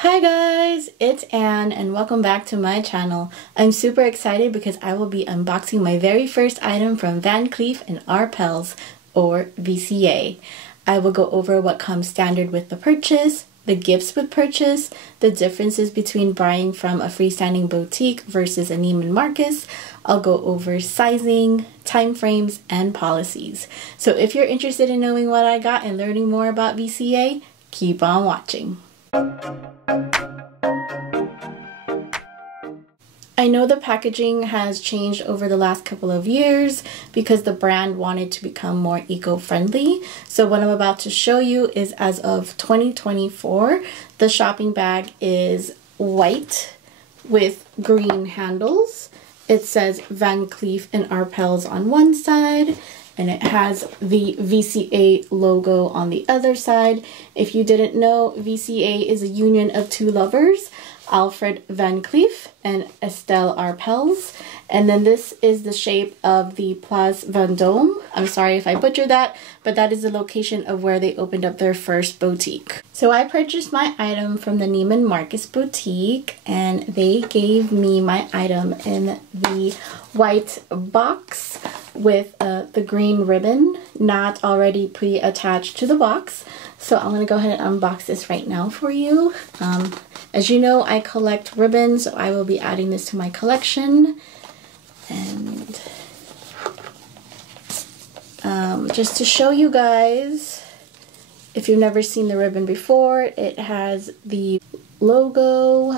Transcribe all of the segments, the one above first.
Hi guys, it's Anne and welcome back to my channel. I'm super excited because I will be unboxing my very first item from Cleef Arpels, or VCA. I will go over what comes standard with the purchase, the gifts with purchase, the differences between buying from a freestanding boutique versus a Neiman Marcus. I'll go over sizing, time frames, and policies. So if you're interested in knowing what I got and learning more about VCA, keep on watching. I know the packaging has changed over the last couple of years because the brand wanted to become more eco-friendly. So what I'm about to show you is as of 2024, the shopping bag is white with green handles. It says Cleef Arpels on one side, and it has the VCA logo on the other side. If you didn't know, VCA is a union of two lovers, Alfred Cleef and Estelle Arpels. And then this is the shape of the Place Vendôme. I'm sorry if I butchered that, but that is the location of where they opened up their first boutique. So I purchased my item from the Neiman Marcus boutique, and they gave me my item in the white box with the green ribbon, not already pre-attached to the box. So I'm going to go ahead and unbox this right now for you. As you know, I collect ribbons, so I will be adding this to my collection. And just to show you guys, if you've never seen the ribbon before, it has the logo,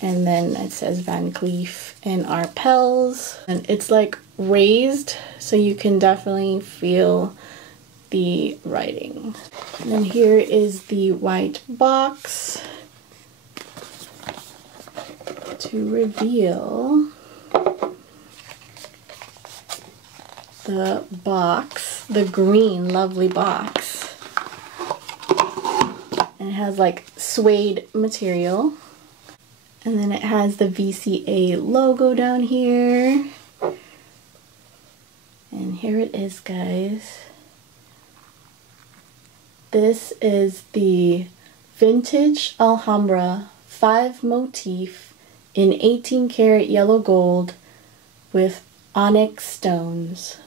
and then it says Cleef Arpels, and it's like raised, so you can definitely feel the writing. And then here is the white box to reveal the box, the green lovely box. And it has like suede material. And then it has the VCA logo down here. And here it is, guys. This is the vintage Alhambra 5 motif in 18 karat yellow gold with onyx stones.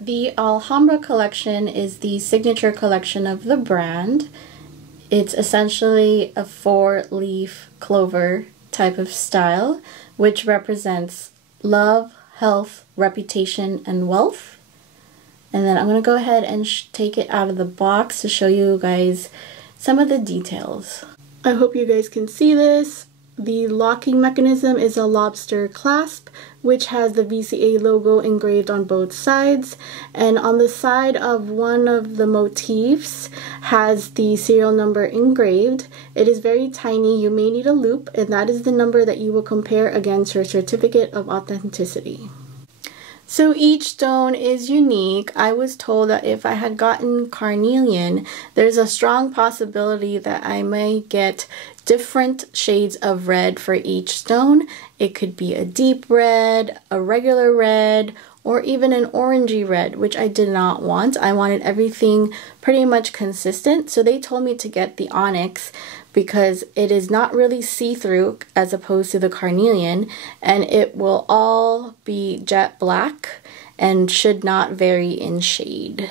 The Alhambra collection is the signature collection of the brand. It's essentially a 4-leaf clover type of style, which represents love, health, reputation, and wealth. And then I'm going to go ahead and take it out of the box to show you guys some of the details. I hope you guys can see this. The locking mechanism is a lobster clasp, which has the VCA logo engraved on both sides, and on the side of one of the motifs has the serial number engraved. It is very tiny. You may need a loop, and that is the number that you will compare against your certificate of authenticity. So each stone is unique. I was told that if I had gotten carnelian, there's a strong possibility that I may get different shades of red for each stone. It could be a deep red, a regular red, or even an orangey red, which I did not want. I wanted everything pretty much consistent. So they told me to get the onyx because it is not really see-through as opposed to the carnelian, and it will all be jet black and should not vary in shade.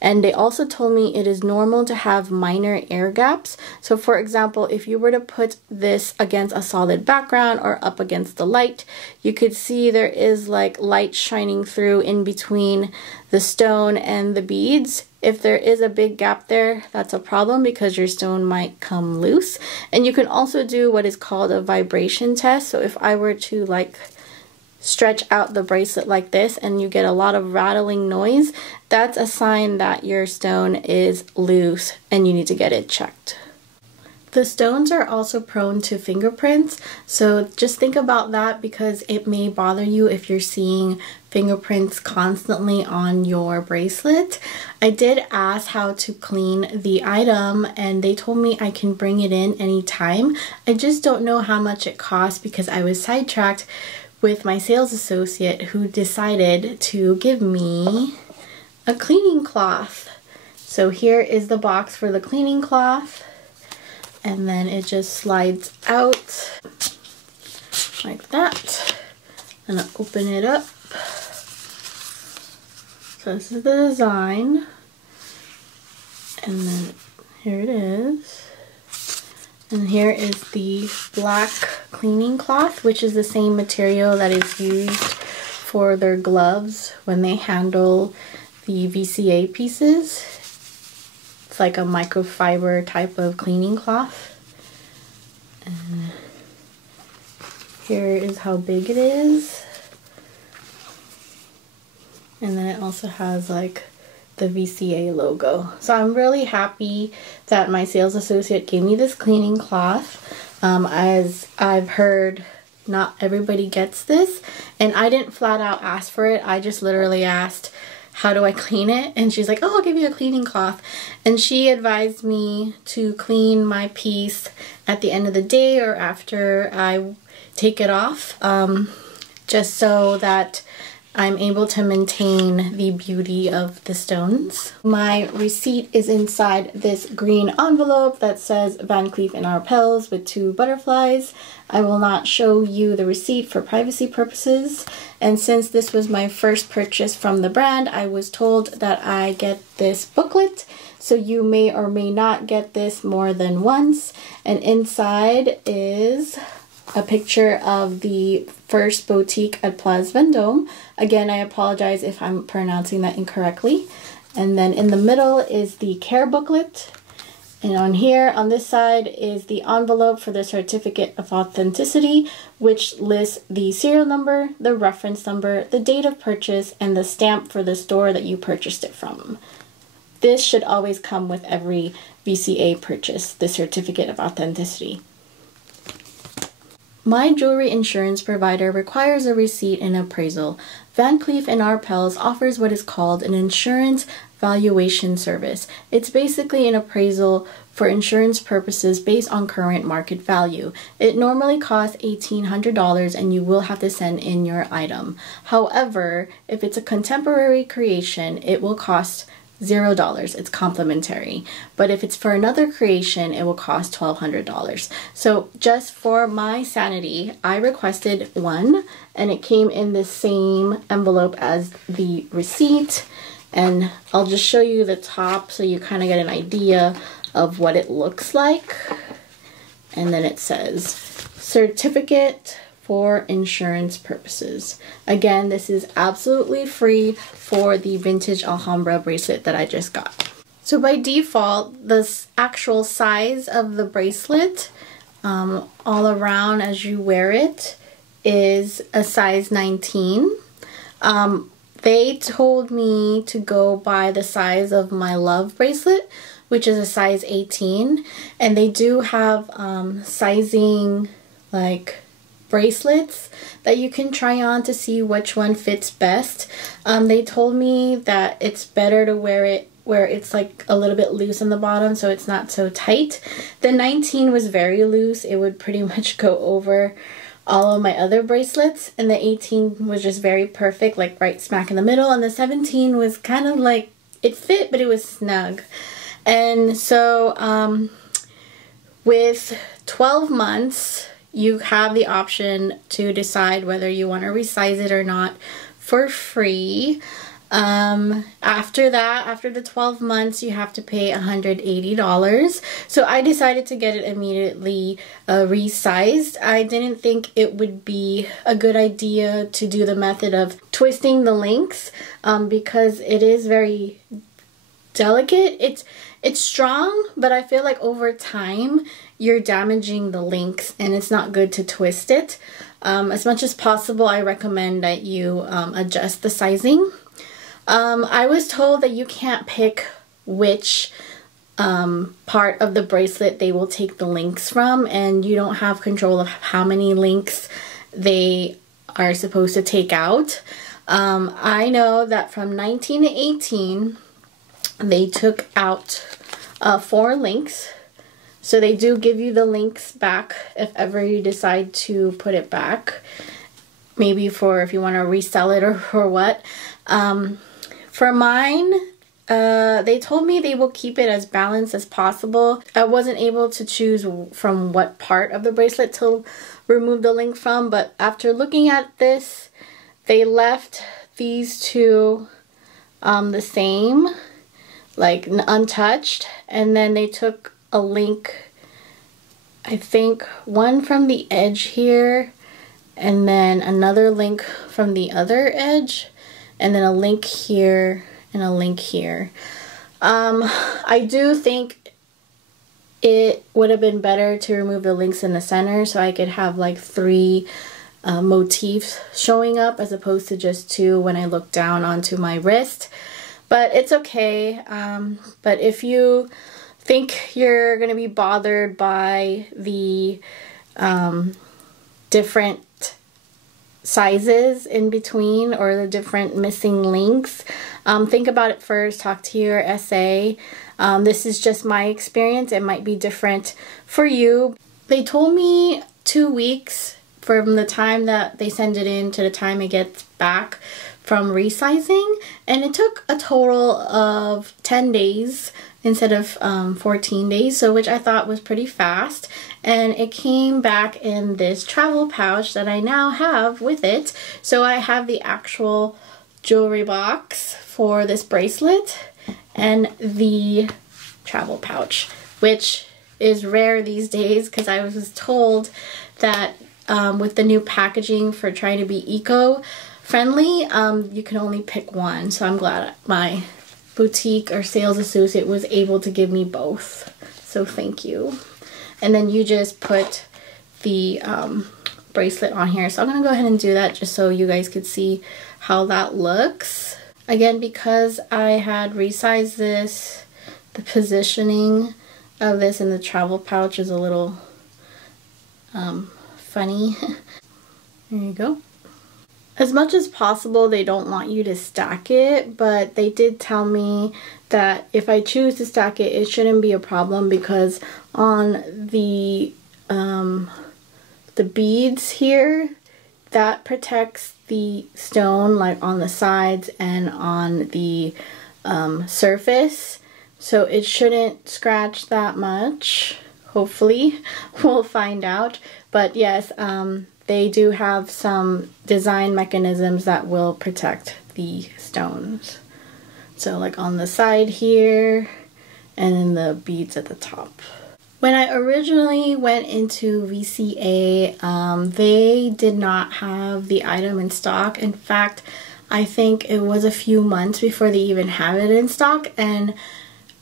And they also told me it is normal to have minor air gaps. So for example, if you were to put this against a solid background or up against the light, you could see there is like light shining through in between the stone and the beads. If there is a big gap there, that's a problem because your stone might come loose. And you can also do what is called a vibration test. So if I were to like stretch out the bracelet like this and you get a lot of rattling noise, that's a sign that your stone is loose and you need to get it checked. The stones are also prone to fingerprints, so just think about that because it may bother you if you're seeing fingerprints constantly on your bracelet. I did ask how to clean the item and they told me I can bring it in anytime. I just don't know how much it costs because I was sidetracked with my sales associate who decided to give me a cleaning cloth. So here is the box for the cleaning cloth. and then it just slides out like that. And I'll open it up. So this is the design, and then here it is. And here is the black cleaning cloth, which is the same material that is used for their gloves when they handle the VCA pieces. It's like a microfiber type of cleaning cloth. And here is how big it is. And then it also has like the VCA logo. So I'm really happy that my sales associate gave me this cleaning cloth. As I've heard, not everybody gets this, and I didn't flat out ask for it. I just literally asked, how do I clean it? And she's like, oh, I'll give you a cleaning cloth. And she advised me to clean my piece at the end of the day or after I take it off, just so that I'm able to maintain the beauty of the stones. My receipt is inside this green envelope that says Van Cleef Arpels with 2 butterflies. I will not show you the receipt for privacy purposes. And since this was my first purchase from the brand, I was told that I get this booklet. So you may or may not get this more than once. And inside is a picture of the first boutique at Place Vendôme. Again, I apologize if I'm pronouncing that incorrectly. And then in the middle is the care booklet. And on here, on this side, is the envelope for the certificate of authenticity, which lists the serial number, the reference number, the date of purchase, and the stamp for the store that you purchased it from. This should always come with every VCA purchase, the certificate of authenticity. My jewelry insurance provider requires a receipt and appraisal. Van Cleef Arpels offers what is called an insurance valuation service. It's basically an appraisal for insurance purposes based on current market value. It normally costs $1,800 and you will have to send in your item. However, if it's a contemporary creation, it will cost $0. It's complimentary. But if it's for another creation, it will cost $1,200. So just for my sanity, I requested one, and it came in the same envelope as the receipt. And I'll just show you the top so you kind of get an idea of what it looks like. And then it says certificate for insurance purposes. Again, this is absolutely free for the vintage Alhambra bracelet that I just got. So by default, the actual size of the bracelet all around as you wear it is a size 19. They told me to go by the size of my love bracelet, which is a size 18, and they do have sizing like bracelets that you can try on to see which one fits best. They told me that it's better to wear it where it's like a little bit loose on the bottom so it's not so tight. The 19 was very loose. It would pretty much go over all of my other bracelets, and the 18 was just very perfect, like right smack in the middle, and the 17 was kind of like, it fit but it was snug. And so with 12 months you have the option to decide whether you want to resize it or not for free. After that, after the 12 months, you have to pay $180. So I decided to get it immediately resized. I didn't think it would be a good idea to do the method of twisting the links because it is very delicate. It's strong, but I feel like over time you're damaging the links and it's not good to twist it. As much as possible, I recommend that you adjust the sizing. I was told that you can't pick which part of the bracelet they will take the links from, and you don't have control of how many links they are supposed to take out. I know that from 19 to 18, they took out 4 links. So they do give you the links back if ever you decide to put it back. Maybe for if you want to resell it or what. For mine, they told me they will keep it as balanced as possible. I wasn't able to choose from what part of the bracelet to remove the link from, but after looking at this, they left these two the same, like untouched, and then they took a link, I think one from the edge here, and then another link from the other edge, and then a link here and a link here. I do think it would have been better to remove the links in the center so I could have like 3 motifs showing up as opposed to just 2 when I look down onto my wrist. But it's okay. But if you think you're going to be bothered by the different sizes in between or the different missing links, think about it first. Talk to your SA. This is just my experience. It might be different for you. They told me 2 weeks from the time that they send it in to the time it gets back from resizing, and it took a total of 10 days instead of 14 days, so which I thought was pretty fast. And it came back in this travel pouch that I now have with it. So I have the actual jewelry box for this bracelet and the travel pouch, which is rare these days because I was told that with the new packaging for trying to be eco-friendly, you can only pick one. So I'm glad my boutique or sales associate was able to give me both. So thank you. And then you just put the bracelet on here. So I'm going to go ahead and do that just so you guys could see how that looks. Again, because I had resized this, the positioning of this in the travel pouch is a little funny. There you go. As much as possible, they don't want you to stack it, but they did tell me that if I choose to stack it, it shouldn't be a problem because on the beads here, that protects the stone like on the sides and on the surface, so it shouldn't scratch that much. Hopefully, we'll find out. But yes, they do have some design mechanisms that will protect the stones. So like on the side here and then the beads at the top. When I originally went into VCA, they did not have the item in stock. In fact, I think it was a few months before they even had it in stock, and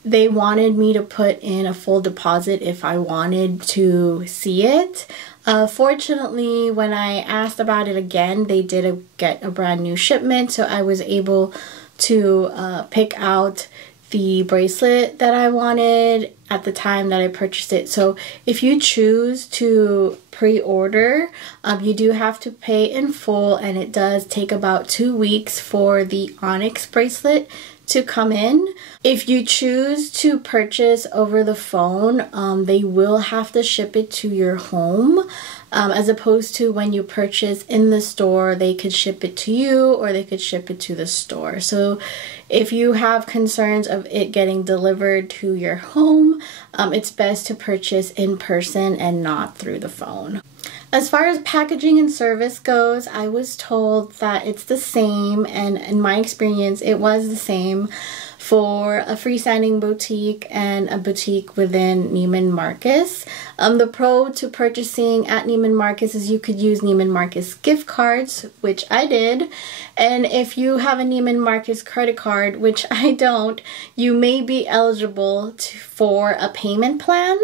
they wanted me to put in a full deposit if I wanted to see it. Fortunately, when I asked about it again, they did get a brand new shipment, so I was able to pick out the bracelet that I wanted at the time that I purchased it. So if you choose to pre-order, you do have to pay in full, and it does take about 2 weeks for the onyx bracelet to come in. If you choose to purchase over the phone, they will have to ship it to your home, as opposed to when you purchase in the store, they could ship it to you or they could ship it to the store. So if you have concerns of it getting delivered to your home, it's best to purchase in person and not through the phone. As far as packaging and service goes, I was told that it's the same, and in my experience, it was the same for a freestanding boutique and a boutique within Neiman Marcus. The pro to purchasing at Neiman Marcus is you could use Neiman Marcus gift cards, which I did. And if you have a Neiman Marcus credit card, which I don't, you may be eligible for a payment plan.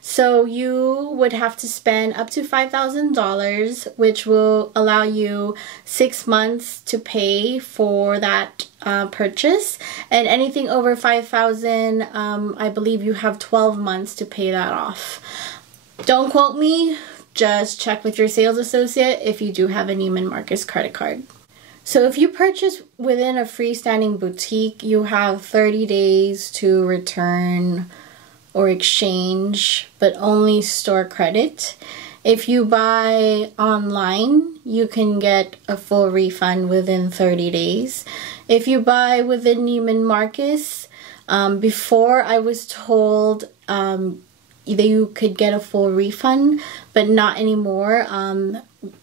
So you would have to spend up to $5,000, which will allow you 6 months to pay for that purchase. And anything over $5,000, I believe you have 12 months to pay that off. Don't quote me, just check with your sales associate if you do have a Neiman Marcus credit card. So if you purchase within a freestanding boutique, you have 30 days to return or exchange, but only store credit. If you buy online, you can get a full refund within 30 days. If you buy within Neiman Marcus, Before I was told that you could get a full refund, but not anymore.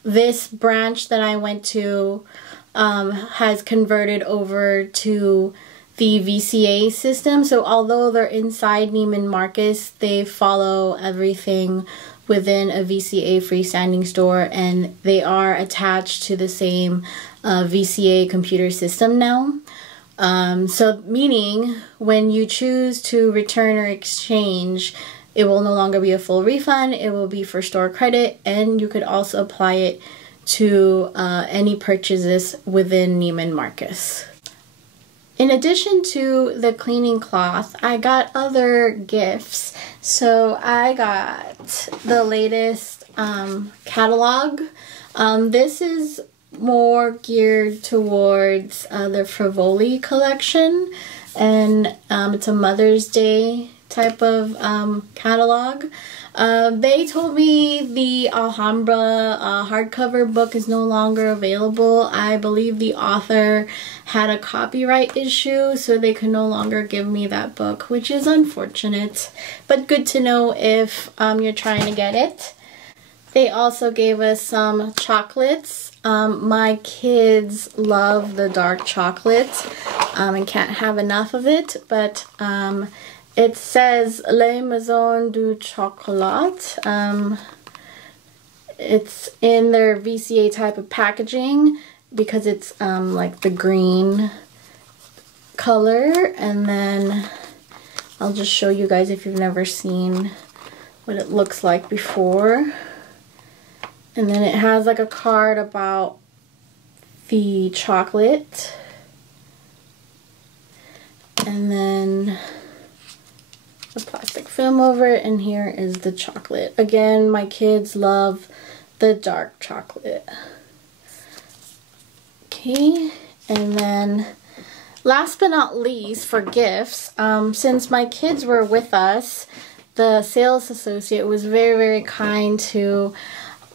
This branch that I went to has converted over to the VCA system. So although they're inside Neiman Marcus, they follow everything within a VCA freestanding store, and they are attached to the same VCA computer system now. So meaning when you choose to return or exchange, it will no longer be a full refund. It will be for store credit, and you could also apply it to any purchases within Neiman Marcus. In addition to the cleaning cloth, I got other gifts. So I got the latest catalog. This is more geared towards the Frivoli collection, and it's a Mother's Day type of catalog. They told me the Alhambra hardcover book is no longer available. I believe the author had a copyright issue, so they could no longer give me that book, which is unfortunate, but good to know if you're trying to get it. They also gave us some chocolates. My kids love the dark chocolate and can't have enough of it, but it says Les Maisons du Chocolat. It's in their VCA type of packaging because it's like the green color. And then I'll just show you guys if you've never seen what it looks like before. And then it has like a card about the chocolate. And then the plastic film over it, and here is the chocolate. Again, my kids love the dark chocolate. Okay, and then last but not least for gifts, since my kids were with us, the sales associate was very, very kind to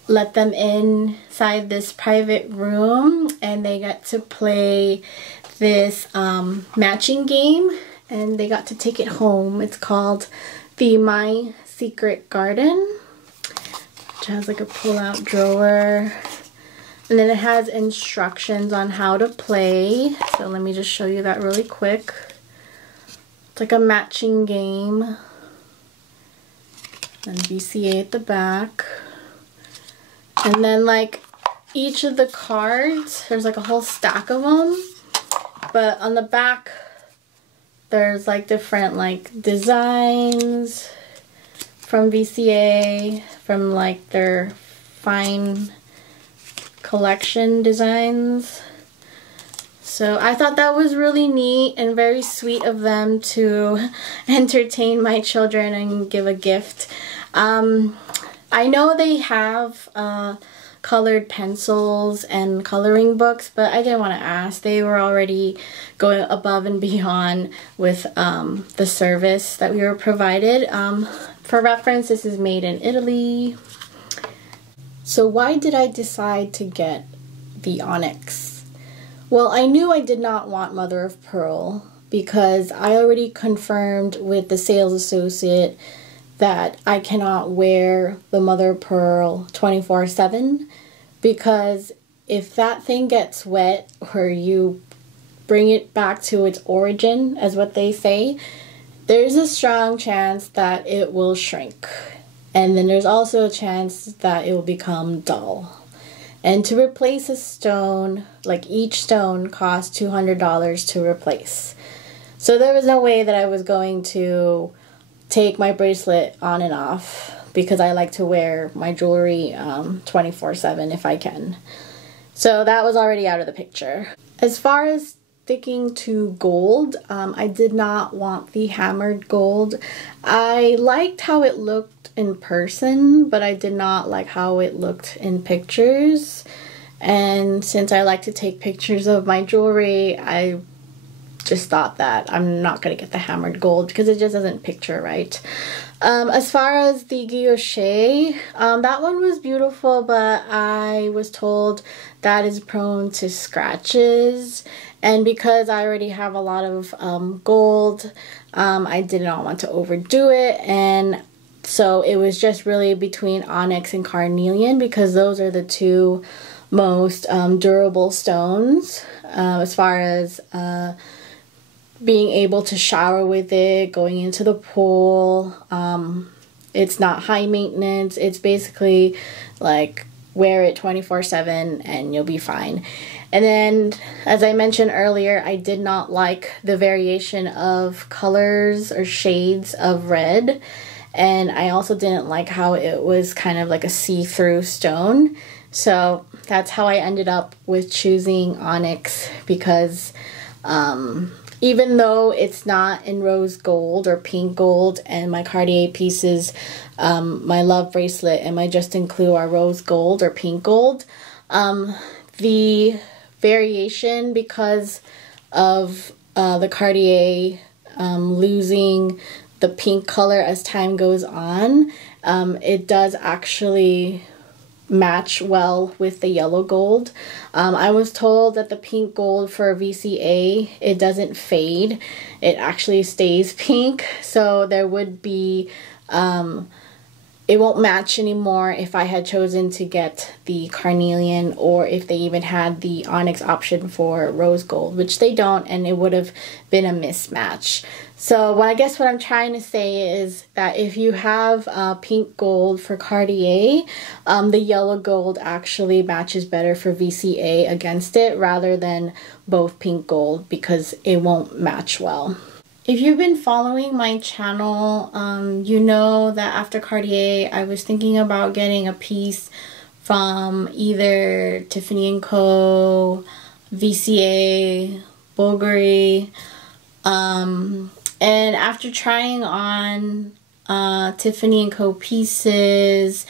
let them inside this private room, and they got to play this matching game, and they got to take it home. It's called the My Secret Garden, which has like a pull-out drawer, and then it has instructions on how to play. So let me just show you that really quick. It's like a matching game, and VCA at the back. And then like each of the cards, there's like a whole stack of them, but on the back there's like different like designs from VCA, from like their fine collection designs. So I thought that was really neat and very sweet of them to entertain my children and give a gift. I know they have colored pencils and coloring books, but I didn't want to ask. They were already going above and beyond with the service that we were provided. For reference, this is made in Italy. So why did I decide to get the onyx? Well, I knew I did not want mother of pearl because I already confirmed with the sales associate that I cannot wear the mother of pearl 24/7, because if that thing gets wet or you bring it back to its origin, as what they say, there's a strong chance that it will shrink. And then there's also a chance that it will become dull. And to replace a stone, like each stone costs $200 to replace. So there was no way that I was going to take my bracelet on and off, because I like to wear my jewelry 24/7 if I can. So that was already out of the picture. As far as sticking to gold, I did not want the hammered gold. I liked how it looked in person, but I did not like how it looked in pictures. And since I like to take pictures of my jewelry, I just thought that I'm not going to get the hammered gold because it just doesn't picture right. As far as the guilloche, that one was beautiful, but I was told that is prone to scratches. And because I already have a lot of gold, I did not want to overdo it. And so it was just really between onyx and carnelian, because those are the two most durable stones as far as being able to shower with it, going into the pool. It's not high maintenance. It's basically like wear it 24/7 and you'll be fine. And then, as I mentioned earlier, I did not like the variation of colors or shades of red. And I also didn't like how it was kind of like a see-through stone. So that's how I ended up with choosing onyx, because even though it's not in rose gold or pink gold, and my Cartier pieces, my Love bracelet and my Justin Clew are rose gold or pink gold, the variation, because of the Cartier losing the pink color as time goes on, it does actually match well with the yellow gold. I was told that the pink gold for VCA, it doesn't fade. It actually stays pink. So there would be, it won't match anymore if I had chosen to get the carnelian, or if they even had the onyx option for rose gold, which they don't, and it would have been a mismatch. So I guess what I'm trying to say is that if you have pink gold for Cartier, the yellow gold actually matches better for VCA against it, rather than both pink gold, because it won't match well. If you've been following my channel, you know that after Cartier, I was thinking about getting a piece from either Tiffany & Co., VCA, Bulgari, and after trying on Tiffany & Co. pieces,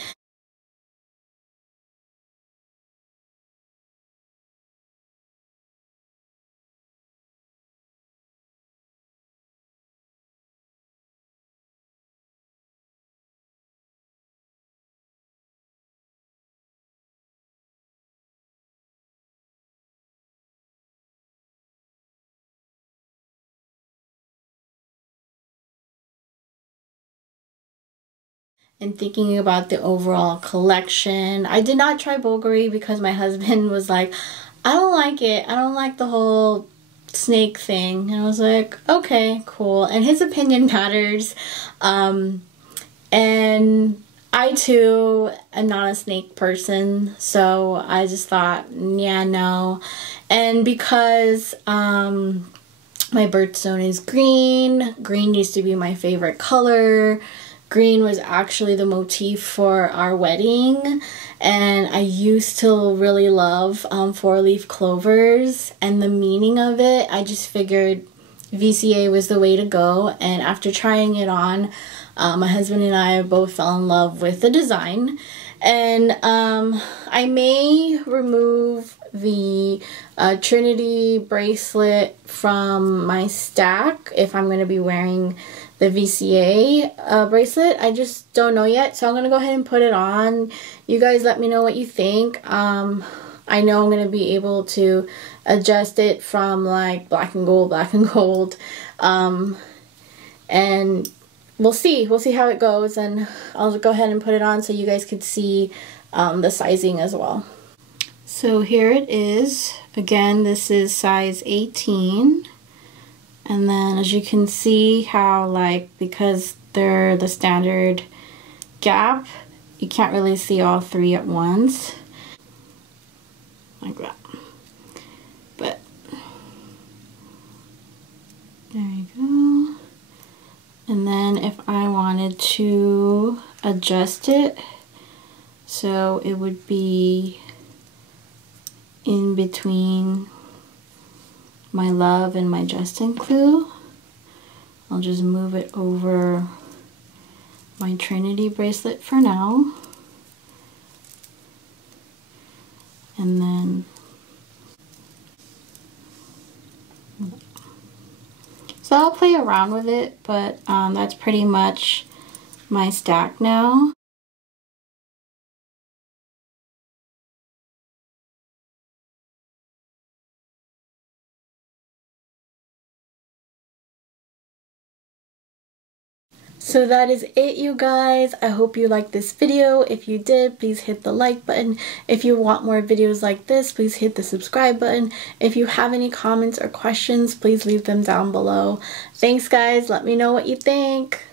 and thinking about the overall collection, I did not try Bulgari because my husband was like, I don't like it. I don't like the whole snake thing. And I was like, okay, cool. And his opinion matters. And I too am not a snake person, so I just thought, yeah, no. And because my birthstone is green, green used to be my favorite color. Green was actually the motif for our wedding, and I used to really love four-leaf clovers and the meaning of it. I just figured VCA was the way to go, and after trying it on, my husband and I both fell in love with the design. And I may remove the Trinity bracelet from my stack if I'm going to be wearing the VCA bracelet. I just don't know yet, so I'm going to go ahead and put it on. You guys let me know what you think. I know I'm going to be able to adjust it from like black and gold, and we'll see how it goes, and I'll go ahead and put it on so you guys could see the sizing as well. So here it is. Again, this is size 18. And then as you can see how, like, because they're the standard gap, you can't really see all three at once. Like that. But there you go. And then if I wanted to adjust it, so it would be in between my Love and my Justin Clew, I'll just move it over my Trinity bracelet for now. And then so I'll play around with it, but that's pretty much my stack now. So that is it, you guys. I hope you liked this video. If you did, please hit the like button. If you want more videos like this, please hit the subscribe button. If you have any comments or questions, please leave them down below. Thanks, guys. Let me know what you think.